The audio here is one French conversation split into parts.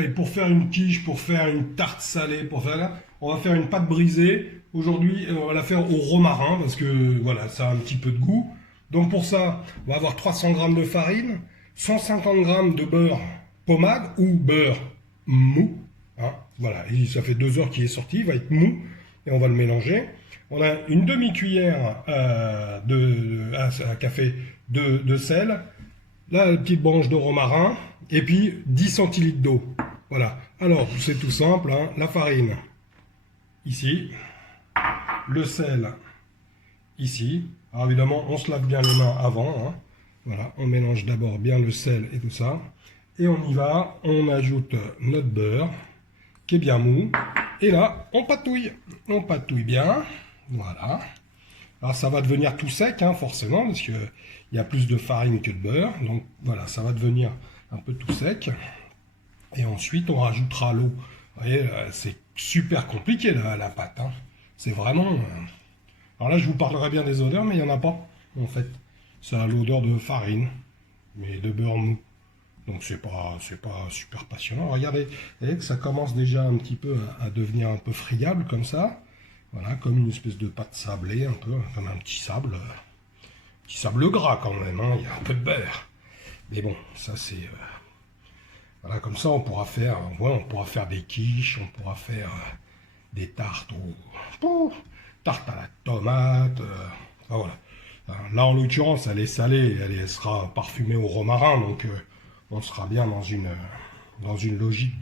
allez, pour faire une quiche, pour faire une tarte salée, pour faire là, on va faire une pâte brisée. Aujourd'hui, on va la faire au romarin parce que voilà, ça a un petit peu de goût. Donc pour ça, on va avoir 300 g de farine, 150 g de beurre pommade ou beurre mou. Hein, voilà, et ça fait 2 heures qu'il est sorti, il va être mou et on va le mélanger. On a une demi-cuillère à café de sel, la petite branche de romarin et puis 10 centilitres d'eau. Voilà. Alors, c'est tout simple, hein, la farine ici, le sel ici. Alors évidemment, on se lave bien les mains avant. Hein. Voilà, on mélange d'abord bien le sel et tout ça. Et on y va, on ajoute notre beurre qui est bien mou. Et là, on patouille bien. Voilà. Alors ça va devenir tout sec, hein, forcément, parce qu'il y a plus de farine que de beurre. Donc voilà, ça va devenir un peu tout sec. Et ensuite, on rajoutera l'eau. Vous voyez, c'est super compliqué la pâte. Hein. C'est vraiment... Alors là, je vous parlerai bien des odeurs, mais il n'y en a pas, en fait. Ça a l'odeur de farine, mais de beurre mou. Donc c'est pas super passionnant. Regardez, vous voyez que ça commence déjà un petit peu à devenir un peu friable, comme ça. Voilà, comme une espèce de pâte sablée, un peu, comme un petit sable gras quand même, hein. Il y a un peu de beurre. Mais bon, ça c'est... voilà, comme ça on pourra faire des quiches, on pourra faire des tartes tarte à la tomate. Enfin, voilà. Là en l'occurrence elle est salée, elle sera parfumée au romarin, donc on sera bien dans une logique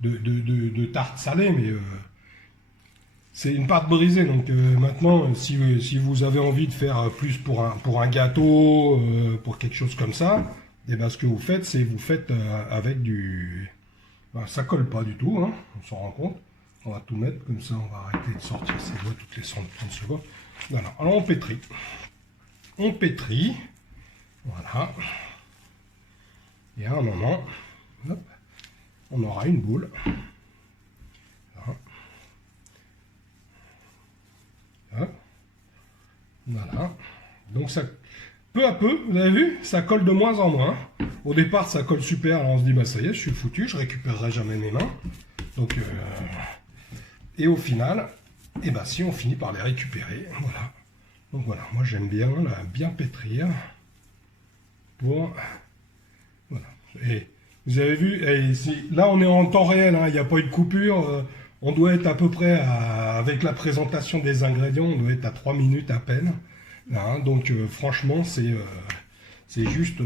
de tarte salée, mais c'est une pâte brisée. Donc maintenant, si vous avez envie de faire plus pour un gâteau, pour quelque chose comme ça, et ben ce que vous faites, c'est vous faites avec du... Ben, ça colle pas du tout, hein, on s'en rend compte. On va tout mettre, comme ça on va arrêter de sortir ces doigts toutes les 30 secondes. Voilà, alors on pétrit. On pétrit, voilà. Et à un moment, hop, on aura une boule. Là. Hop. Voilà. Donc ça, peu à peu, vous avez vu, ça colle de moins en moins. Au départ, ça colle super, alors on se dit, bah ça y est, je suis foutu, je récupérerai jamais mes mains. Donc, et au final, eh ben, si on finit par les récupérer, voilà. Donc voilà, moi j'aime bien bien pétrir pour... Voilà. Et vous avez vu, et là on est en temps réel, hein, il n'y a pas eu de coupure, on doit être à peu près, avec la présentation des ingrédients, on doit être à 3 minutes à peine. Là, hein, donc franchement, c'est juste...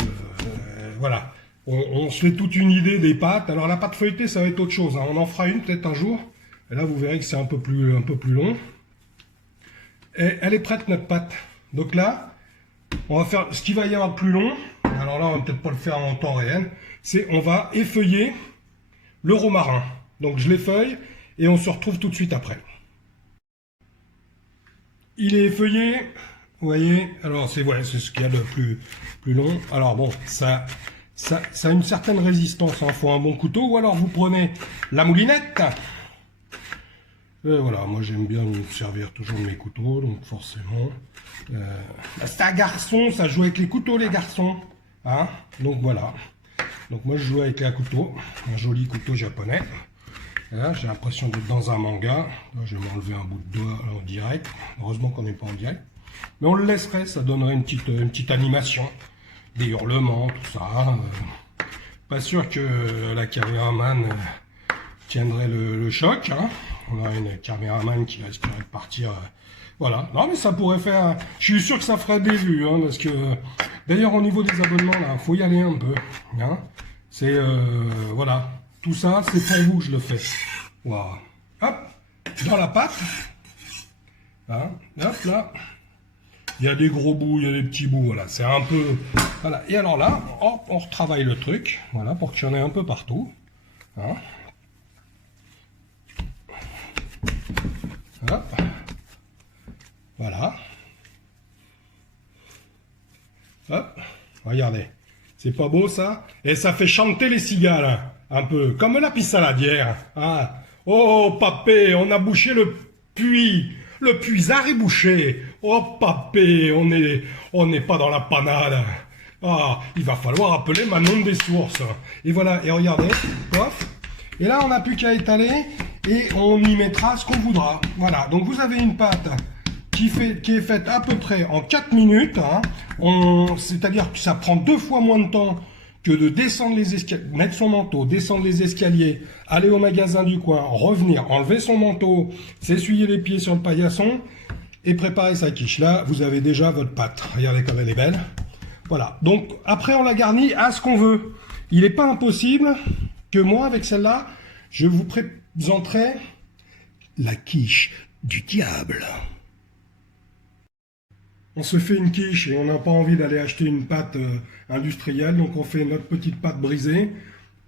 voilà. On se fait toute une idée des pâtes. Alors la pâte feuilletée, ça va être autre chose. Hein. On en fera une peut-être un jour. Et là, vous verrez que c'est un peu plus long. Et elle est prête, notre pâte. Donc là, on va faire ce qui va y avoir de plus long. Alors là, on va peut-être pas le faire en temps réel. C'est on va effeuiller le romarin. Donc je l'effeuille et on se retrouve tout de suite après. Il est effeuillé. Vous voyez, alors c'est ce qu'il y a de plus long. Alors bon, ça a une certaine résistance, il faut un bon couteau, ou alors vous prenez la moulinette. Et voilà, moi j'aime bien me servir toujours de mes couteaux, donc forcément. C'est un garçon, ça joue avec les couteaux les garçons. Hein, donc voilà. Donc moi je joue avec un couteau, un joli couteau japonais. J'ai l'impression d'être dans un manga. Là, je vais m'enlever un bout de doigt en direct. Heureusement qu'on n'est pas en direct. Mais on le laisserait, ça donnerait une petite animation. Des hurlements, tout ça. Pas sûr que la caméraman tiendrait le choc. Hein. On a une caméraman qui risquerait de partir. Voilà. Non, mais ça pourrait faire... Je suis sûr que ça ferait des vues. Hein, parce que... D'ailleurs, au niveau des abonnements, là, faut y aller un peu. Hein. C'est... voilà. Tout ça, c'est pour vous que je le fais. Voilà. Hop. Dans la pâte. Hein. Hop, là. Il y a des gros bouts, il y a des petits bouts, voilà, c'est un peu... Voilà, et alors là, hop, on retravaille le truc, voilà, pour qu'il y en ait un peu partout. Hein. Hop. Voilà. Hop, regardez. C'est pas beau, ça? Et ça fait chanter les cigales, hein, un peu, comme la pissaladière. Hein. Oh, papé, on a bouché le puits. Le puisard est bouché. Oh papé, on n'est pas dans la panade. Ah, il va falloir appeler Manon des sources. Et voilà, et regardez, pof. Et là, on n'a plus qu'à étaler et on y mettra ce qu'on voudra. Voilà, donc vous avez une pâte qui est faite à peu près en 4 minutes. Hein. C'est-à-dire que ça prend 2 fois moins de temps que de descendre les escaliers, mettre son manteau, descendre les escaliers, aller au magasin du coin, revenir, enlever son manteau, s'essuyer les pieds sur le paillasson et préparer sa quiche. Là, vous avez déjà votre pâte. Regardez comme elle est belle. Voilà. Donc, après, on la garnit à ce qu'on veut. Il n'est pas impossible que moi, avec celle-là, je vous présenterai la quiche du diable. On se fait une quiche et on n'a pas envie d'aller acheter une pâte industrielle, donc on fait notre petite pâte brisée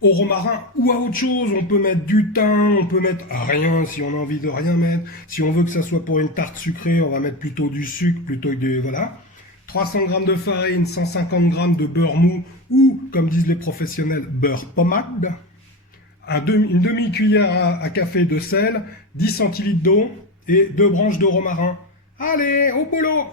au romarin ou à autre chose. On peut mettre du thym, on peut mettre rien si on a envie de rien mettre. Si on veut que ça soit pour une tarte sucrée, on va mettre plutôt du sucre plutôt que de... Voilà. 300 g de farine, 150 g de beurre mou ou, comme disent les professionnels, beurre pommade. Une demi-cuillère à café de sel, 10 centilitres d'eau et 2 branches de romarin. Allez, au boulot!